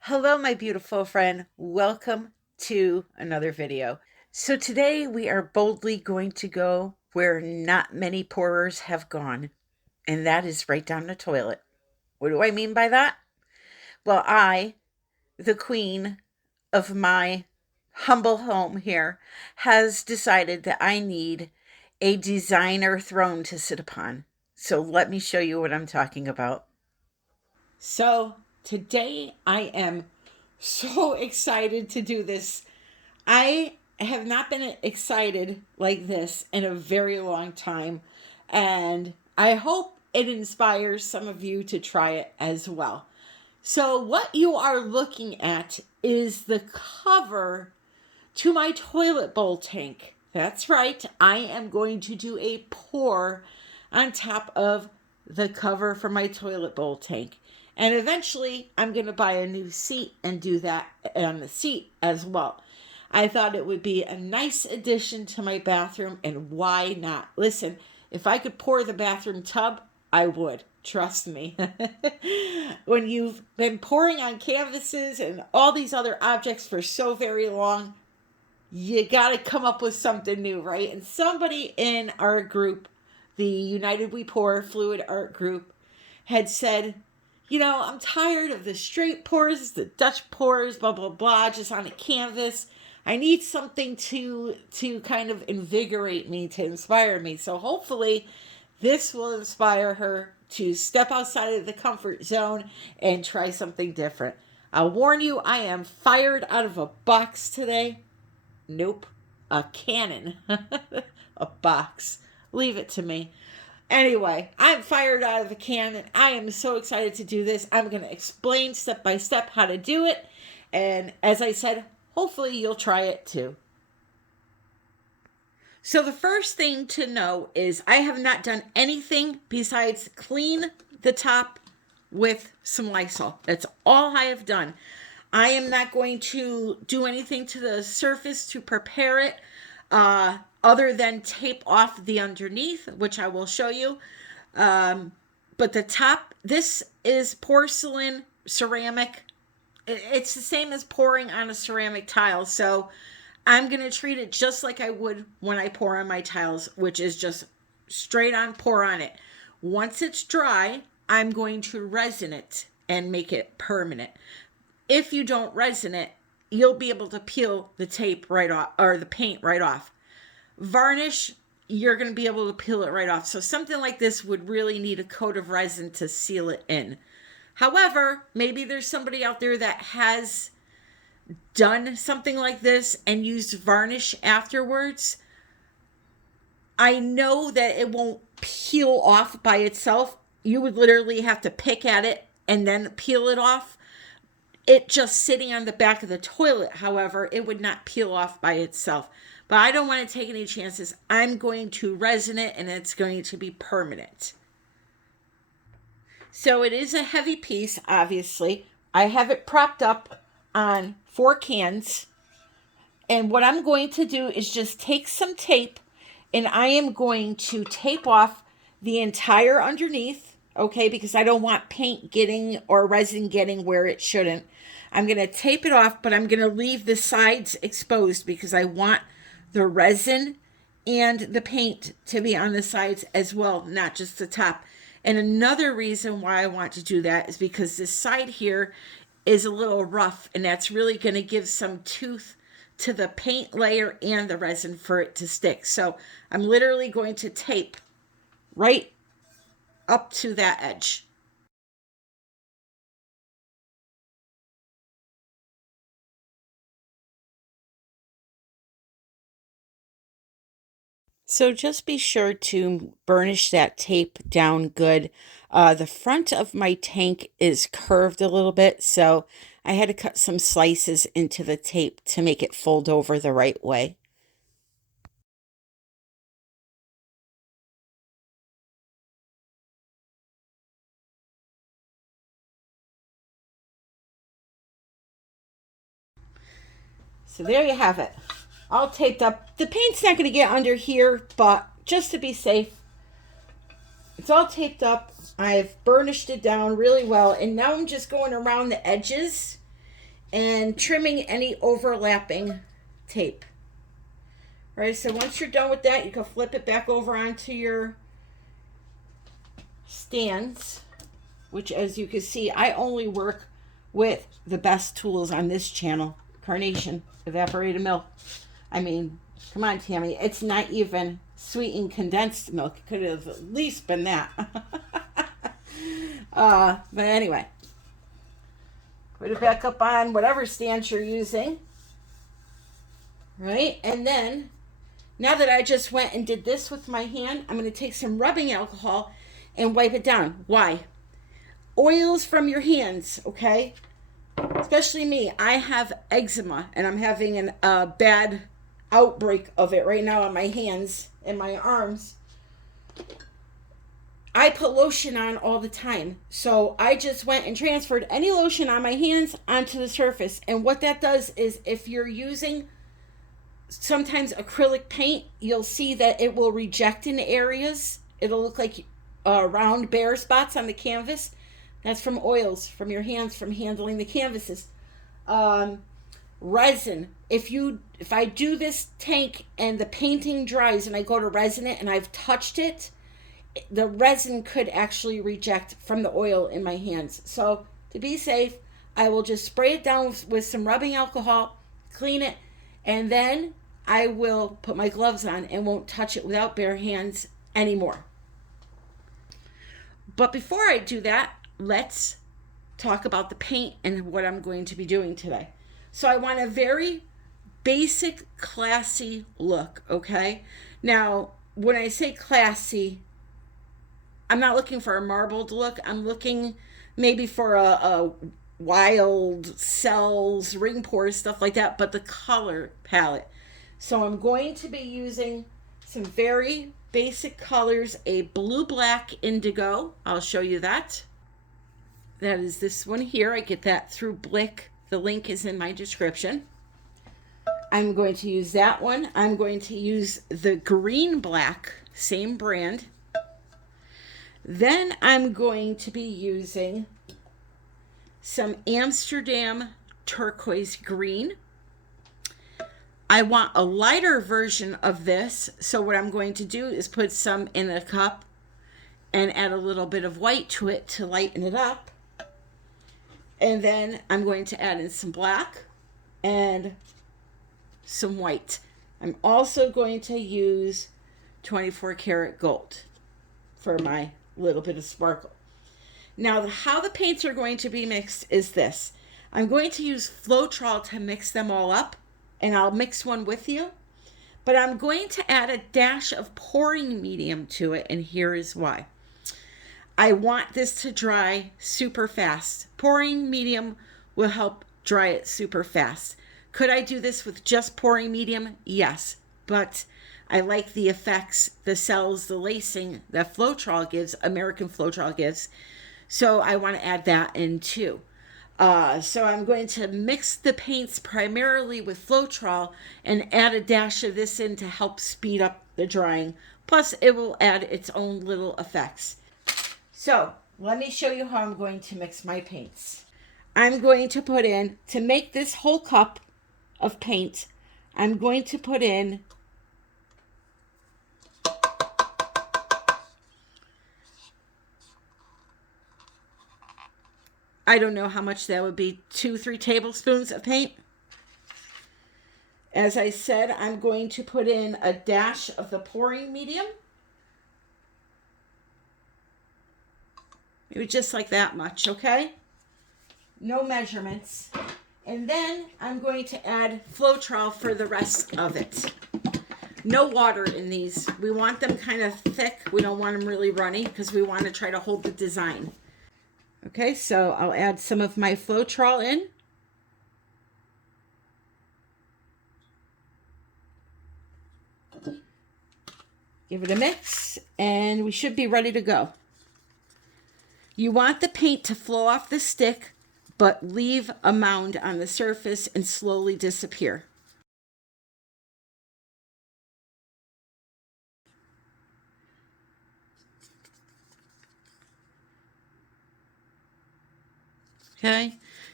Hello, my beautiful friend. Welcome to another video. So today we are boldly going to go where not many pourers have gone, and that is right down the toilet. What do I mean by that? Well, I, the queen of my humble home here, has decided that I need a designer throne to sit upon. So let me show you what I'm talking about. So today I am so excited to do this. I have not been excited like this in a very long time, and I hope it inspires some of you to try it as well. So, what you are looking at is the cover to my toilet bowl tank. That's right, I am going to do a pour on top of the cover for my toilet bowl tank. And eventually, I'm going to buy a new seat and do that on the seat as well. I thought it would be a nice addition to my bathroom, and why not? Listen, if I could pour the bathroom tub, I would. Trust me. When you've been pouring on canvases and all these other objects for so very long, you got to come up with something new, right? And somebody in our group, the United We Pour Fluid Art group, had said, I'm tired of the straight pours, the Dutch pours, blah, blah, blah, just on a canvas. I need something to kind of invigorate me, to inspire me. So hopefully this will inspire her to step outside of the comfort zone and try something different. I'll warn you, I am fired out of a box today. Nope. A cannon. A box. Leave it to me. Anyway, I'm fired out of a cannon. I am so excited to do this. I'm going to explain step by step how to do it. And as I said, hopefully you'll try it too. So the first thing to know is I have not done anything besides clean the top with some Lysol. That's all I have done. I am not going to do anything to the surface to prepare it other than tape off the underneath, which I will show you. But the top, this is porcelain ceramic. It's the same as pouring on a ceramic tile. So I'm going to treat it just like I would when I pour on my tiles, which is just straight on pour on it. Once it's dry, I'm going to resin it and make it permanent. If you don't resin it, you'll be able to peel the tape right off, or the paint right off. Varnish, you're going to be able to peel it right off. So something like this would really need a coat of resin to seal it in. However, maybe there's somebody out there that has done something like this and used varnish afterwards. I know that it won't peel off by itself. You would literally have to pick at it and then peel it off. It just sitting on the back of the toilet, however, it would not peel off by itself. But I don't want to take any chances. I'm going to resin it and it's going to be permanent. So it is a heavy piece, obviously. I have it propped up on 4 cans. And what I'm going to do is just take some tape and I am going to tape off the entire underneath, okay, because I don't want paint getting or resin getting where it shouldn't. I'm going to tape it off, but I'm going to leave the sides exposed because I want the resin and the paint to be on the sides as well, not just the top. And another reason why I want to do that is because this side here is a little rough, and that's really going to give some tooth to the paint layer and the resin for it to stick. So I'm literally going to tape right up to that edge. So just be sure to burnish that tape down good. The front of my tank is curved a little bit, so I had to cut some slices into the tape to make it fold over the right way. So there you have it. All taped up. The paint's not going to get under here, but just to be safe, it's all taped up. I've burnished it down really well, and now I'm just going around the edges and trimming any overlapping tape. All right, so once you're done with that, you can flip it back over onto your stands, which, as you can see, I only work with the best tools on this channel. Carnation evaporated milk. I mean, come on, Tammy. It's not even sweetened condensed milk. It could have at least been that. But anyway, put it back up on whatever stance you're using. Right? And then, now that I just went and did this with my hand, I'm going to take some rubbing alcohol and wipe it down. Why? Oils from your hands, okay? Especially me. I have eczema, and I'm having a bad outbreak of it right now on my hands and my arms. I put lotion on all the time. So I just went and transferred any lotion on my hands onto the surface. And what that does is, if you're using sometimes acrylic paint, you'll see that it will reject in areas. It'll look like round bare spots on the canvas. That's from oils from your hands from handling the canvases. Resin. If I do this tank and the painting dries and I go to resin it and I've touched it, the resin could actually reject from the oil in my hands. So to be safe, I will just spray it down with some rubbing alcohol, clean it, and then I will put my gloves on and won't touch it without bare hands anymore. But before I do that, let's talk about the paint and what I'm going to be doing today. So I want a very basic, classy look, okay? Now, when I say classy, I'm not looking for a marbled look. I'm looking maybe for a wild cells, ring pours, stuff like that, but the color palette. So I'm going to be using some very basic colors, a blue, black, indigo. I'll show you that. That is this one here. I get that through Blick. The link is in my description. I'm going to use that one. I'm going to use the green black, same brand. Then I'm going to be using some Amsterdam turquoise green. I want a lighter version of this, so what I'm going to do is put some in a cup and add a little bit of white to it to lighten it up. And then I'm going to add in some black and some white. I'm also going to use 24 karat gold for my little bit of sparkle. Now, how the paints are going to be mixed is this. I'm going to use FLOETROL to mix them all up, and I'll mix one with you. But I'm going to add a dash of pouring medium to it, and here is why. I want this to dry super fast. Pouring medium will help dry it super fast. Could I do this with just pouring medium? Yes, but I like the effects, the cells, the lacing that FLOETROL gives, American FLOETROL gives. So I want to add that in too. So I'm going to mix the paints primarily with FLOETROL and add a dash of this in to help speed up the drying. Plus it will add its own little effects. So let me show you how I'm going to mix my paints. I'm going to put in, to make this whole cup of paint, I'm going to put in I don't know how much that would be, 2-3 tablespoons of paint. As I said, I'm going to put in a dash of the pouring medium. Maybe just like that much, okay? No measurements. And then I'm going to add FLOETROL for the rest of it. No water in these. We want them kind of thick. We don't want them really runny because we want to try to hold the design. Okay, so I'll add some of my FLOETROL in. Give it a mix, and we should be ready to go. You want the paint to flow off the stick, but leave a mound on the surface and slowly disappear. Okay,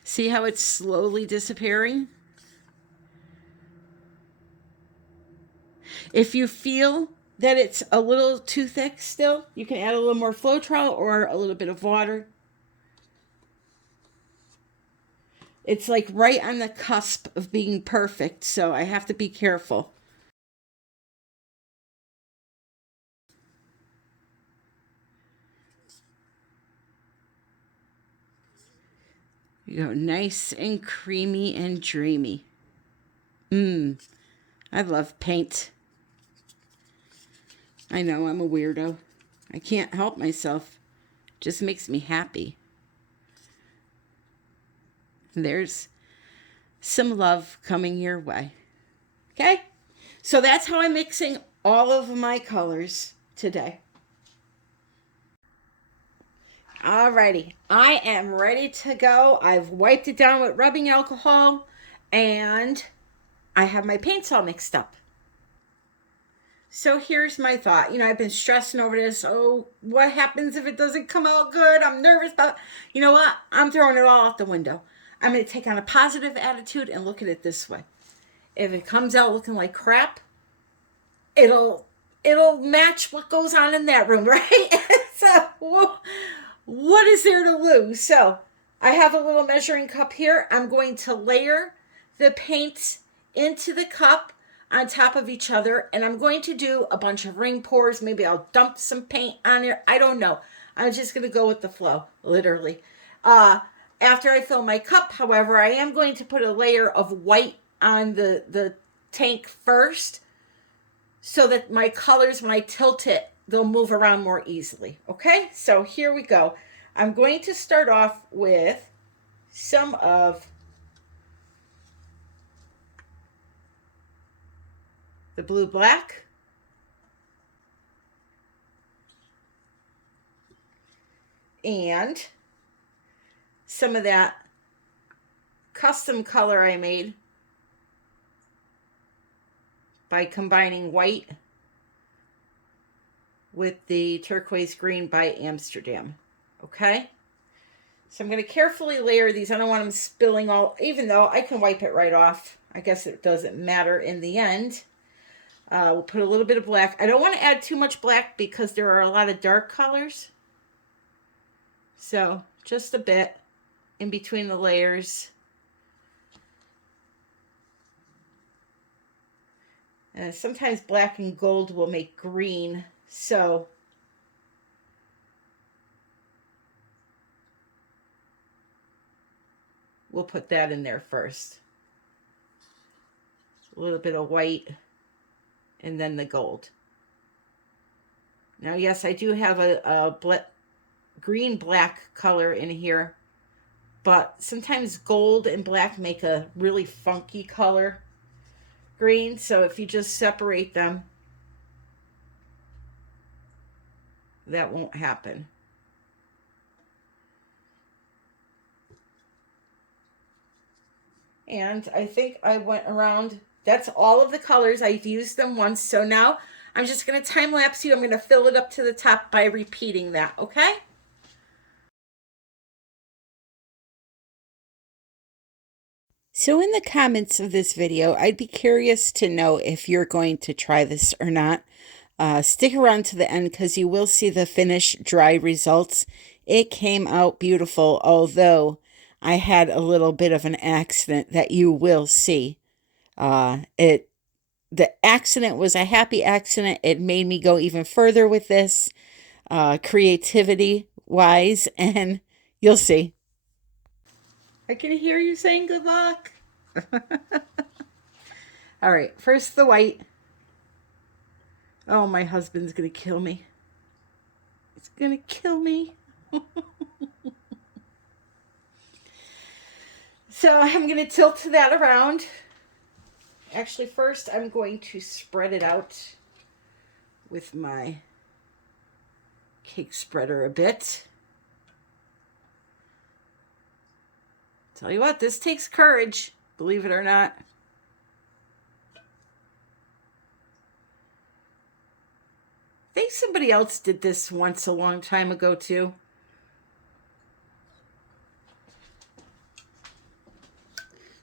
See how it's slowly disappearing? If you feel that it's a little too thick still, you can add a little more FLOETROL or a little bit of water. It's like right on the cusp of being perfect, so I have to be careful. You go nice and creamy and dreamy. I love paint. I know I'm a weirdo. I can't help myself. It just makes me happy. There's some love coming your way. Okay? So that's how I'm mixing all of my colors today. Alrighty, I am ready to go. I've wiped it down with rubbing alcohol and I have my paints all mixed up. So here's my thought. You know, I've been stressing over this. Oh, what happens if it doesn't come out good? I'm nervous about it. You know what? I'm throwing it all out the window. I'm going to take on a positive attitude and look at it this way. If it comes out looking like crap, it'll match what goes on in that room, right? So what is there to lose? So I have a little measuring cup here. I'm going to layer the paints into the cup on top of each other, and I'm going to do a bunch of ring pours. Maybe I'll dump some paint on there. I don't know. I'm just going to go with the flow, literally. After I fill my cup, however, I am going to put a layer of white on the tank first so that my colors, when I tilt it, they'll move around more easily. Okay, so here we go. I'm going to start off with some of the blue black. And some of that custom color I made by combining white with the turquoise green by Amsterdam. Okay? So I'm going to carefully layer these. I don't want them spilling all, even though I can wipe it right off. I guess it doesn't matter in the end. We'll put a little bit of black. I don't want to add too much black because there are a lot of dark colors. So just a bit in between the layers. And sometimes black and gold will make green. So we'll put that in there first. A little bit of white and then the gold. Now, yes, I do have a green-black color in here, but sometimes gold and black make a really funky color green. So if you just separate them, that won't happen. And I think I went around, that's all of the colors. I've used them once. So now I'm just going to time lapse you. I'm going to fill it up to the top by repeating that, okay? So in the comments of this video, I'd be curious to know if you're going to try this or not. Stick around to the end because you will see the finished dry results. It came out beautiful, although I had a little bit of an accident that you will see. The accident was a happy accident. It made me go even further with this, creativity wise, and you'll see. I can hear you saying good luck. All right, first the white. Oh, my husband's gonna kill me. It's gonna kill me. So I'm going to tilt that around. Actually, first I'm going to spread it out with my cake spreader a bit. Tell you what, this takes courage, believe it or not. I think somebody else did this once a long time ago too.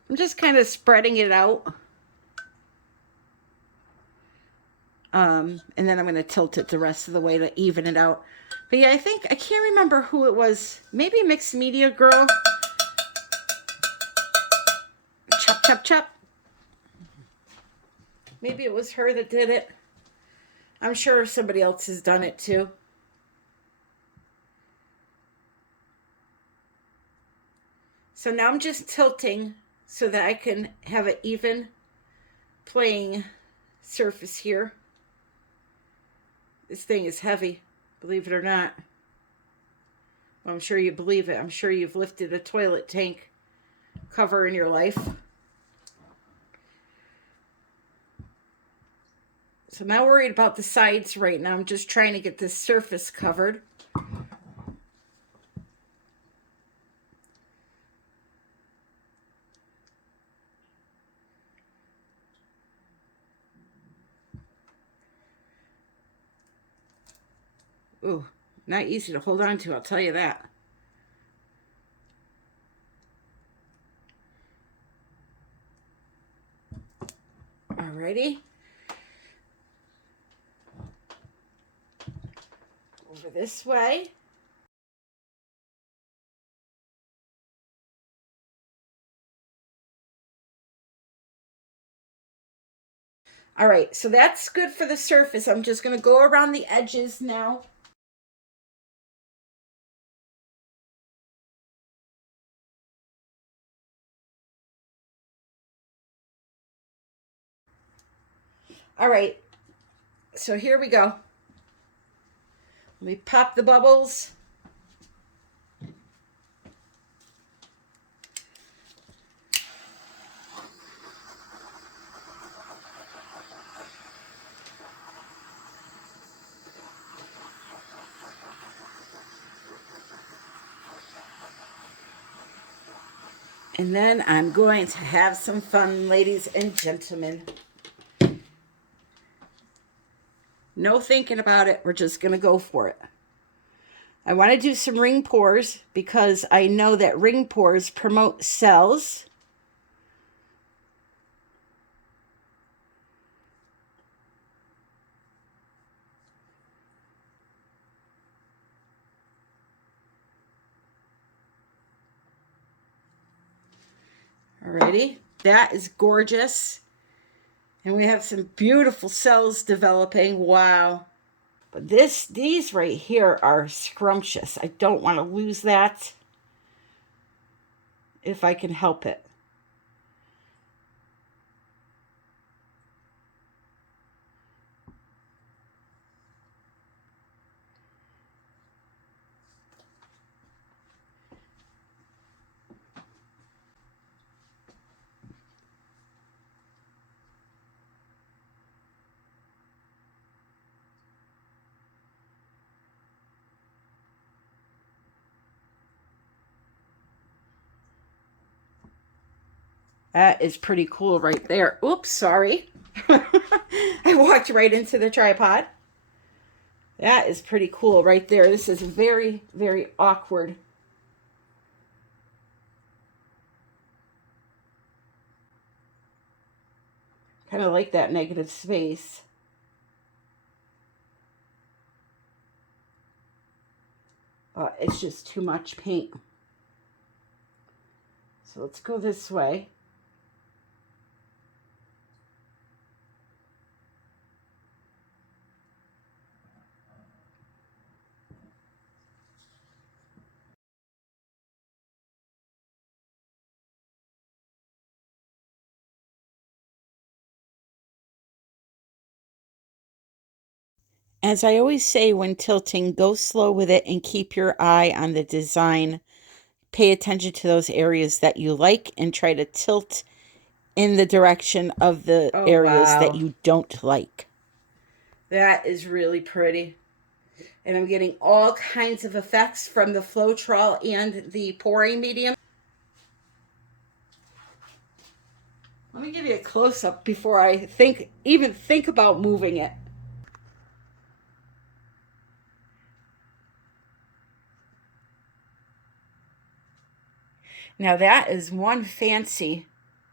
I'm just kind of spreading it out. And then I'm going to tilt it the rest of the way to even it out. But yeah, I can't remember who it was. Maybe Mixed Media Girl. Chop, chop, chop. Maybe it was her that did it. I'm sure somebody else has done it too. So now I'm just tilting so that I can have an even playing surface here. This thing is heavy, believe it or not. Well, I'm sure you believe it. I'm sure you've lifted a toilet tank cover in your life. So I'm not worried about the sides right now. I'm just trying to get this surface covered. Ooh, not easy to hold on to, I'll tell you that. Alrighty. Over this way. All right, so that's good for the surface. I'm just going to go around the edges now. All right, so here we go. Let me pop the bubbles. And then I'm going to have some fun, ladies and gentlemen. No thinking about it. We're just going to go for it. I want to do some ring pours because I know that ring pours promote cells. Alrighty, that is gorgeous. And we have some beautiful cells developing. Wow. But these right here are scrumptious. I don't want to lose that if I can help it. That is pretty cool right there. Oops, sorry. I walked right into the tripod. That is pretty cool right there. This is very, very awkward. Kind of like that negative space. It's just too much paint. So let's go this way. As I always say when tilting, go slow with it and keep your eye on the design. Pay attention to those areas that you like and try to tilt in the direction of the areas that you don't like. That is really pretty. And I'm getting all kinds of effects from the FLOETROL and the pouring medium. Let me give you a close-up before I even think about moving it. Now that is one fancy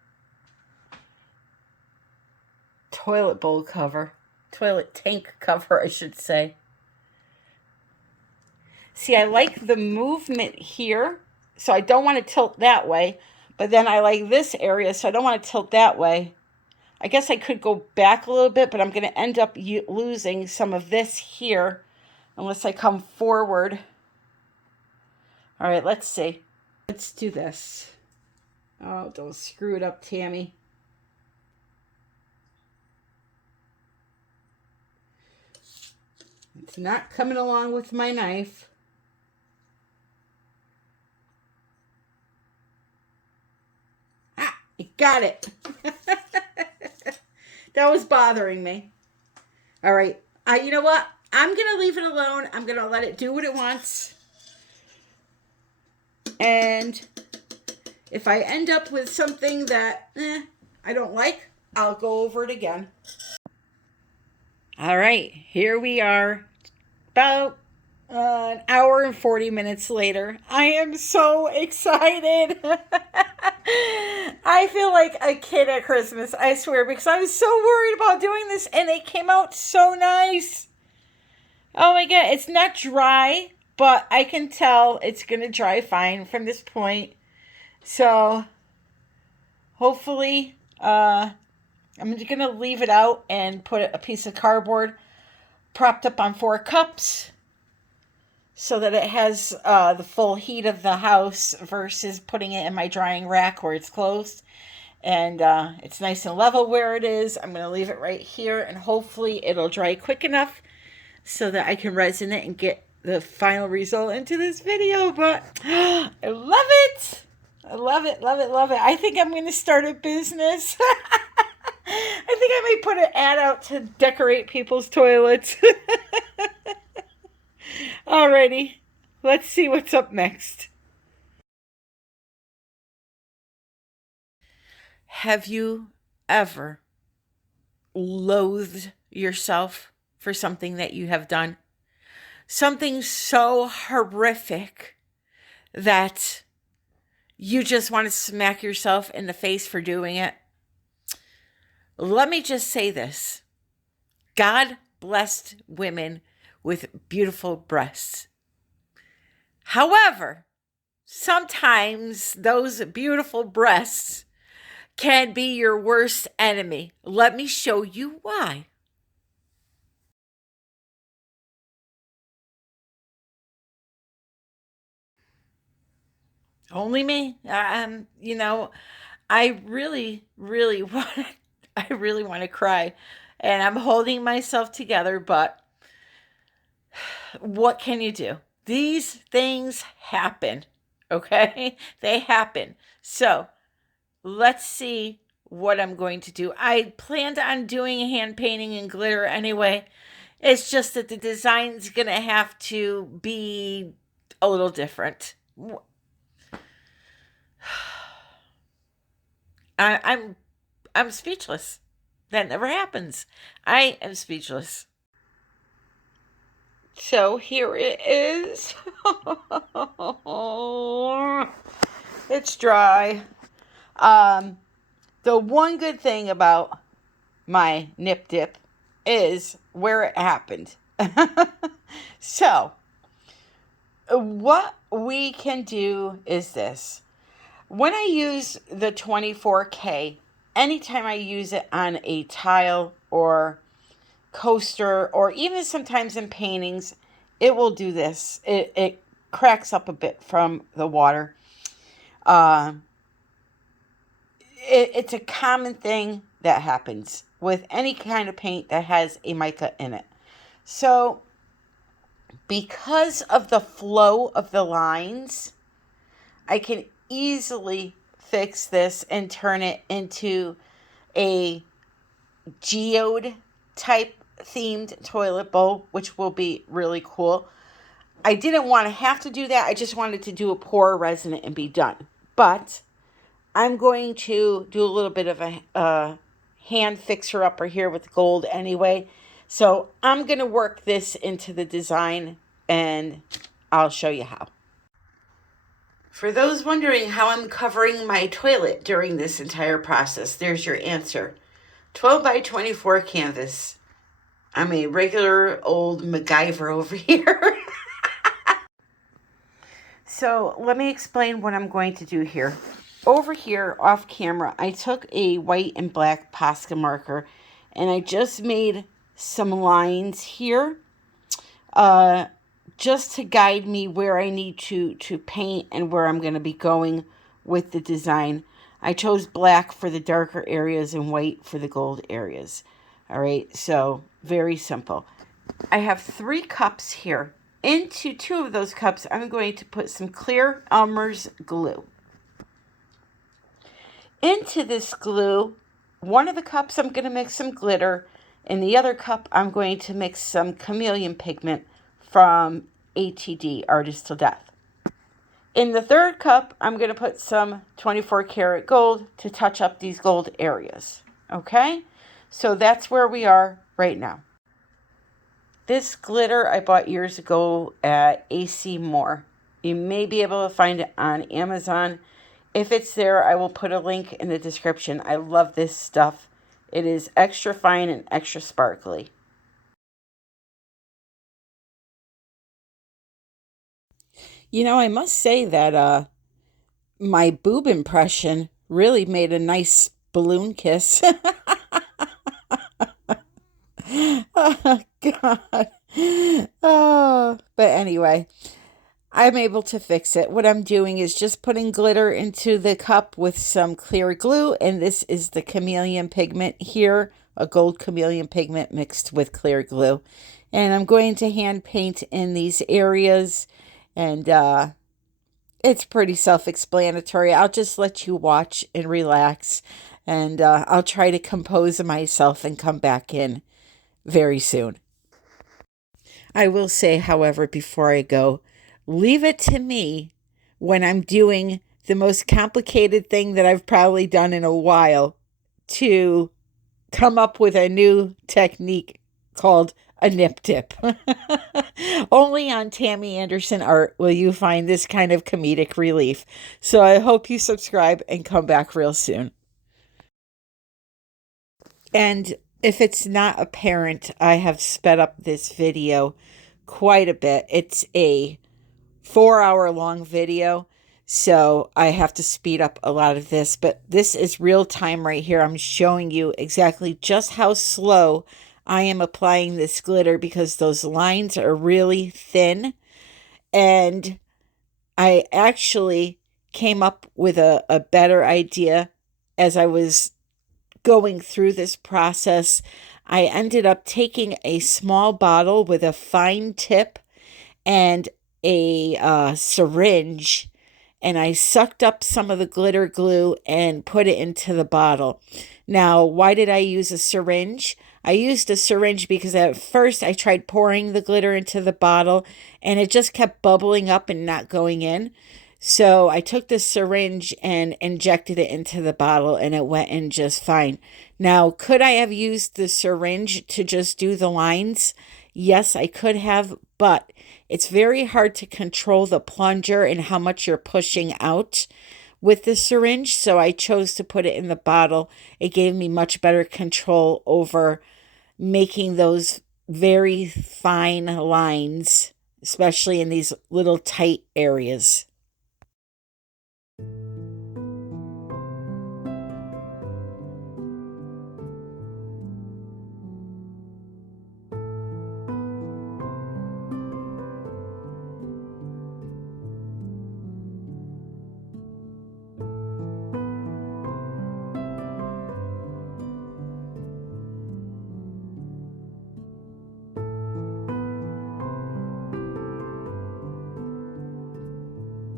toilet bowl cover. Toilet tank cover, I should say. See, I like the movement here, so I don't want to tilt that way. But then I like this area, so I don't want to tilt that way. I guess I could go back a little bit, but I'm going to end up losing some of this here unless I come forward. All right, let's see. Let's do this. Oh, don't screw it up, Tammy. It's not coming along with my knife. Ah, I got it. That was bothering me. All right. You know what? I'm going to leave it alone. I'm going to let it do what it wants. And if I end up with something that I don't like, I'll go over it again. All right. Here we are. About an hour and 40 minutes later. I am so excited. I feel like a kid at Christmas, I swear, because I was so worried about doing this and it came out so nice. Oh my God, it's not dry, but I can tell it's going to dry fine from this point. So hopefully I'm just going to leave it out and put a piece of cardboard propped up on 4 cups so that it has the full heat of the house versus putting it in my drying rack where it's closed. And it's nice and level where it is. I'm going to leave it right here and hopefully it'll dry quick enough so that I can resin it and get the final result into this video. But I love it. I love it, love it, love it. I think I'm going to start a business. I think I may put an ad out to decorate people's toilets. Alrighty, let's see what's up next. Have you ever loathed yourself for something that you have done? Something so horrific that you just want to smack yourself in the face for doing it? Let me just say this. God blessed women with beautiful breasts. However, sometimes those beautiful breasts can be your worst enemy. Let me show you why. Only me. You know, I really want to cry, and I'm holding myself together, but what can you do? These things happen, okay? They happen. So let's see what I'm going to do. I planned on doing hand painting and glitter anyway. It's just that the design's going to have to be a little different. I'm speechless. That never happens. I am speechless. So here it is. It's dry. The one good thing about my nip dip is where it happened. So what we can do is this. When I use the 24K, anytime I use it on a tile or coaster or even sometimes in paintings, it will do this. It cracks up a bit from the water. It's a common thing that happens with any kind of paint that has a mica in it. So because of the flow of the lines, I can easily fix this and turn it into a geode type themed toilet bowl, which will be really cool. I didn't want to have to do that. I just wanted to do a pour resin and be done. But I'm going to do a little bit of a hand fixer upper here with gold anyway. So I'm going to work this into the design and I'll show you how. For those wondering how I'm covering my toilet during this entire process, there's your answer. 12 by 24 canvas. I'm a regular old MacGyver over here. So let me explain what I'm going to do here. Over here, off camera, I took a white and black Posca marker, and I just made some lines here, just to guide me where I need to paint and where I'm going to be going with the design. I chose black for the darker areas and white for the gold areas. All right, so very simple. I have 3 cups here. Into 2 of those cups, I'm going to put some clear Elmer's glue. Into this glue, one of the cups I'm going to mix some glitter. In the other cup, I'm going to mix some chameleon pigment from ATD, Artist Till Death. In the third cup, I'm going to put some 24 karat gold to touch up these gold areas. Okay? So that's where we are right now. This glitter I bought years ago at AC Moore. You may be able to find it on Amazon. If it's there, I will put a link in the description. I love this stuff. It is extra fine and extra sparkly. You know, I must say that my boob impression really made a nice balloon kiss. Oh, God. Oh, but anyway, I'm able to fix it. What I'm doing is just putting glitter into the cup with some clear glue, and this is the chameleon pigment here, a gold chameleon pigment mixed with clear glue. And I'm going to hand paint in these areas, and it's pretty self-explanatory. I'll just let you watch and relax, and I'll try to compose myself and come back in very soon. I will say, however, before I go, leave it to me when I'm doing the most complicated thing that I've probably done in a while to come up with a new technique called a nip dip. Only on Tammy Anderson Art will you find this kind of comedic relief. So I hope you subscribe and come back real soon. And if it's not apparent, I have sped up this video quite a bit. It's a 4-hour long video, so I have to speed up a lot of this, but this is real time right here. I'm showing you exactly just how slow I am applying this glitter because those lines are really thin, and I actually came up with a better idea as I was going through this process. I ended up taking a small bottle with a fine tip and a syringe, and I sucked up some of the glitter glue and put it into the bottle. Now, why did I use a syringe? I used a syringe because at first I tried pouring the glitter into the bottle and it just kept bubbling up and not going in. So I took the syringe and injected it into the bottle and it went in just fine. Now, could I have used the syringe to just do the lines? Yes, I could have, but it's very hard to control the plunger and how much you're pushing out with the syringe. So I chose to put it in the bottle. It gave me much better control over making those very fine lines, especially in these little tight areas.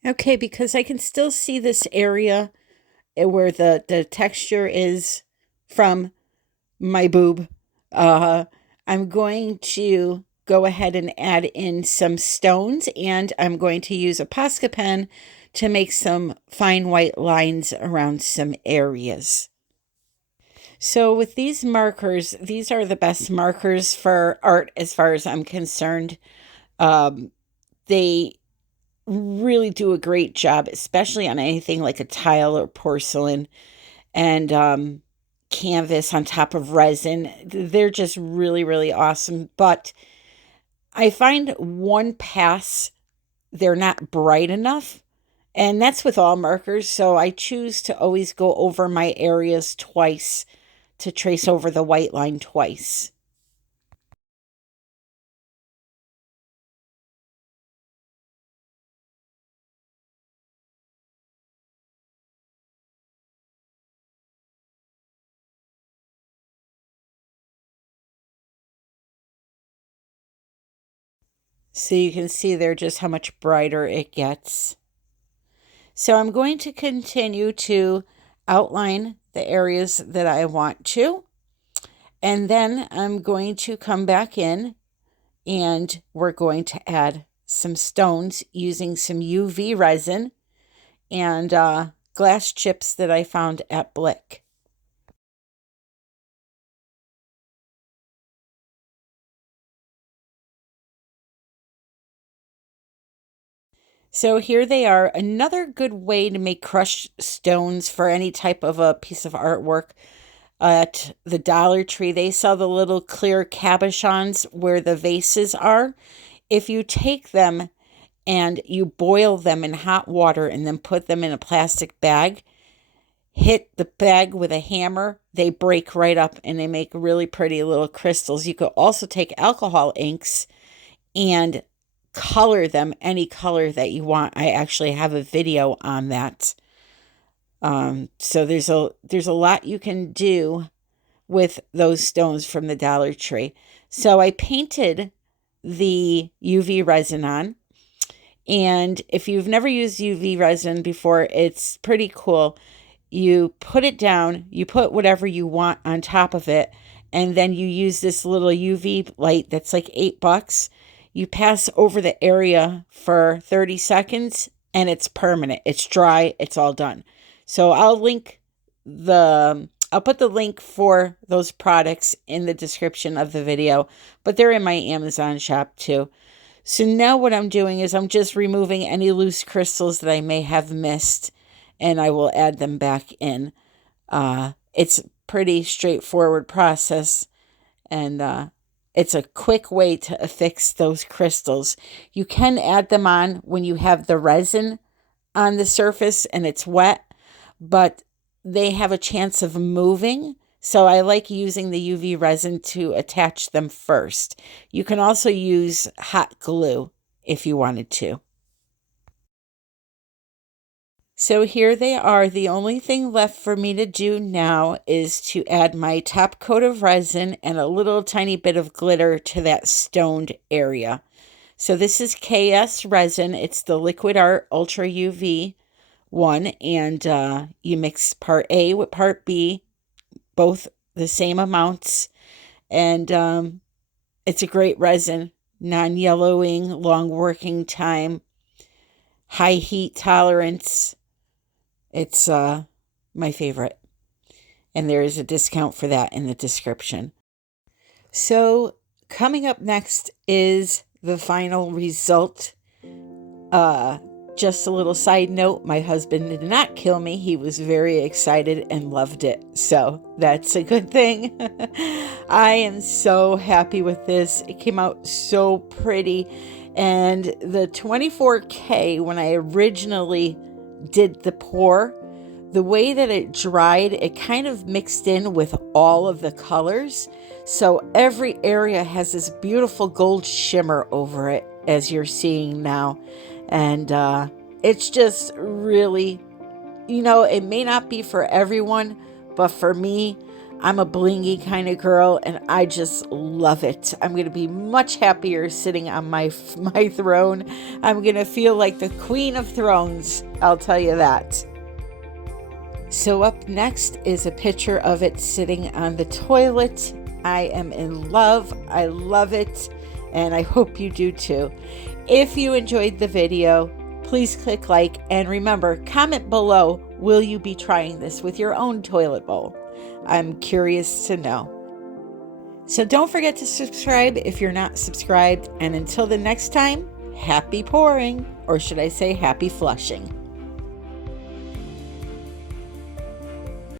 Okay, because I can still see this area where the texture is from my boob. Uh, I'm going to go ahead and add in some stones, and I'm going to use a Posca pen to make some fine white lines around some areas. So with these markers, these are the best markers for art as far as I'm concerned. They really do a great job, especially on anything like a tile or porcelain and canvas on top of resin. They're just really, really awesome. But I find one pass, they're not bright enough. And that's with all markers. So I choose to always go over my areas twice to trace over the white line twice. So you can see there just how much brighter it gets. So I'm going to continue to outline the areas that I want to. And then I'm going to come back in and we're going to add some stones using some UV resin and glass chips that I found at Blick. So here they are. Another good way to make crushed stones for any type of a piece of artwork. At the Dollar Tree, they sell the little clear cabochons where the vases are. If you take them and you boil them in hot water and then put them in a plastic bag, hit the bag with a hammer, they break right up and they make really pretty little crystals. You could also take alcohol inks and color them any color that you want. I actually have a video on that. So there's a lot you can do with those stones from the Dollar Tree. So I painted the UV resin on. And if you've never used UV resin before, it's pretty cool. You put it down, you put whatever you want on top of it, and then you use this little UV light that's like $8. You pass over the area for 30 seconds and it's permanent. It's dry, it's all done. So I'll put the link for those products in the description of the video, but they're in my Amazon shop too. So now what I'm doing is I'm just removing any loose crystals that I may have missed, and I will add them back in. It's a pretty straightforward process, and it's a quick way to affix those crystals. You can add them on when you have the resin on the surface and it's wet, but they have a chance of moving. So I like using the UV resin to attach them first. You can also use hot glue if you wanted to. So here they are. The only thing left for me to do now is to add my top coat of resin and a little tiny bit of glitter to that stoned area. So this is KS resin. It's the Liquid Art Ultra UV one, and you mix part A with part B, both the same amounts, and it's a great resin, non-yellowing, long working time, high heat tolerance. It's my favorite, and there is a discount for that in the description. So coming up next is the final result. Just a little side note, my husband did not kill me. He was very excited and loved it. So that's a good thing. I am so happy with this. It came out so pretty. And the 24K, when I originally did the pour, the way that it dried, it kind of mixed in with all of the colors. So every area has this beautiful gold shimmer over it, as you're seeing now. And it's just really, it may not be for everyone, but for me, I'm a blingy kind of girl, and I just love it. I'm going to be much happier sitting on my throne. I'm going to feel like the Queen of Thrones, I'll tell you that. So up next is a picture of it sitting on the toilet. I am in love. I love it, and I hope you do too. If you enjoyed the video, please click like, and remember, comment below, will you be trying this with your own toilet bowl? I'm curious to know. So don't forget to subscribe if you're not subscribed, and until the next time, happy pouring, or should I say happy flushing.